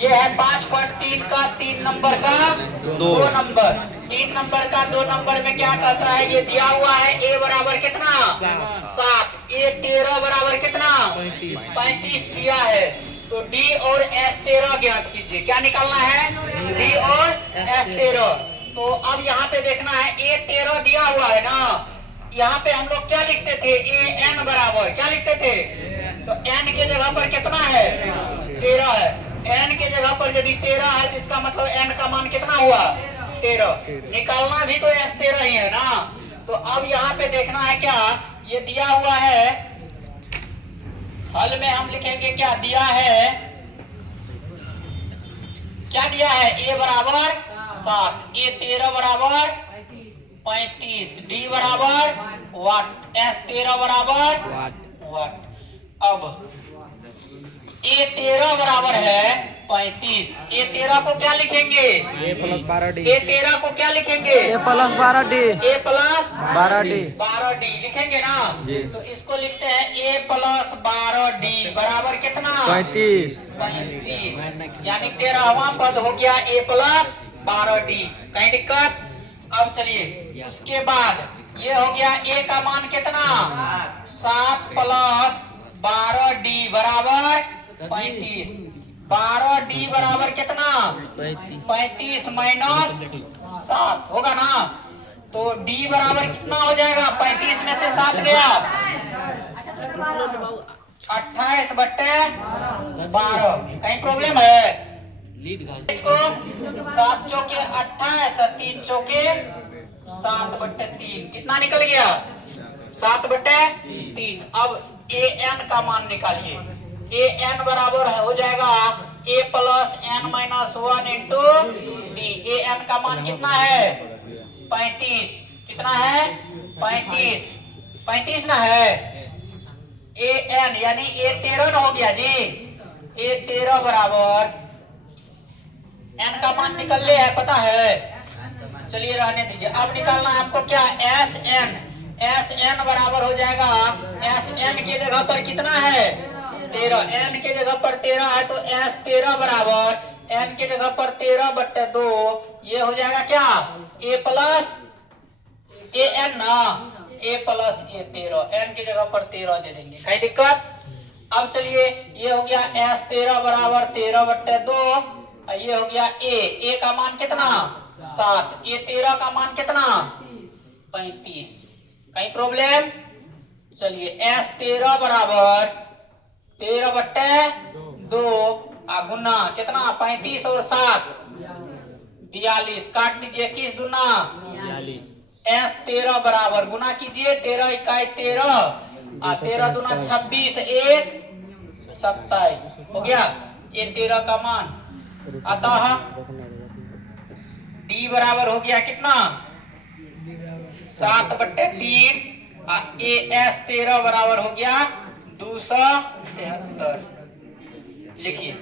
ये है 5.3 का 3 नंबर का 2 नंबर। 3 नंबर का 2 नंबर में क्या कहता है, ये दिया हुआ है a बराबर कितना 7, a 13 बराबर कितना 35 दिया है। तो d और s 13 ज्ञात कीजिए। क्या निकालना है, d और s 13। तो अब यहाँ पे देखना है a 13 दिया हुआ है ना, यहाँ पे हम लोग क्या लिखते थे, a n बराबर क्या लिखते थे, तो n के जगह पर कितना है 13 है। n के जगह पर यदि 13 है तो इसका मतलब n का मान कितना हुआ 13। निकालना भी तो s 13 ही है ना। तो अब यहाँ पे देखना है क्या, ये दिया हुआ है, हल में हम लिखेंगे क्या दिया है, क्या दिया है, a बराबर 7, a 13 बराबर 35, d बराबर वाट, s 13 बराबर वाट। अब a 13 बराबर है 35, a 13 को क्या लिखेंगे, a प्लस 12d, a 13 को क्या लिखेंगे, a plus 12d, a plus 12d 12d लिखेंगे ना जी। तो इसको लिखते हैं a प्लस 12d बराबर कितना 35, 35, यानी 13वां पद हो गया a प्लस 12d। कहीं दिक्कत। अब चलिए उसके बाद ये हो गया a का मान कितना 7 प्लस 12d बराबर 35, 12d बराबर कितना 35 माइनस 7 होगा ना। तो d बराबर कितना हो जाएगा, 35 में से 7 गया 28 बट्टे 12। कहीं प्रॉब्लम है, इसको 7 चौके 28, 3 चौके 7 बट्टे 3, कितना निकल गया 7 बट्टे 3। अब a n का मान निकालिए, a n बराबर हो जाएगा a plus n minus 1 into d। a n का मान कितना है 35, कितना है 35, 35 ना है। a n यानी a 13 हो गया जी, a 13 बराबर n का मान निकल ले है पता है, चलिए रहने दीजिए। अब निकालना है आपको क्या एस एन, एस एन बराबर हो जाएगा, एस एन के जगह पर कितना है 13, एन के जगह पर 13 है तो एस 13 बराबर एन के जगह पर 13 बट्टे 2, ये हो जाएगा क्या ए प्लस ए एन ना, ए प्लस ए 13, एन की जगह पर 13 दे देंगे। कहीं दिक्कत। अब चलिए ये हो गया एस 13 बराबर 13 बट्टे 2, ये हो गया ए का मान कितना 7, ए 13 का मान कितना 35। कहीं प्रॉब्लम। चलिए एस 13 बराबर 13 बट्टे 2 गुना कितना 35 और 7 42, काट दीजिए 21 दूना 42, एस 13 बराबर गुना कीजिए 13 इकाई 13 13 दूना 26, 1 27 हो गया ये 13 का मान। अतः डी बराबर हो गया कितना 7 बट्टे 3, ए एस 13 बराबर हो गया 273। लिखिए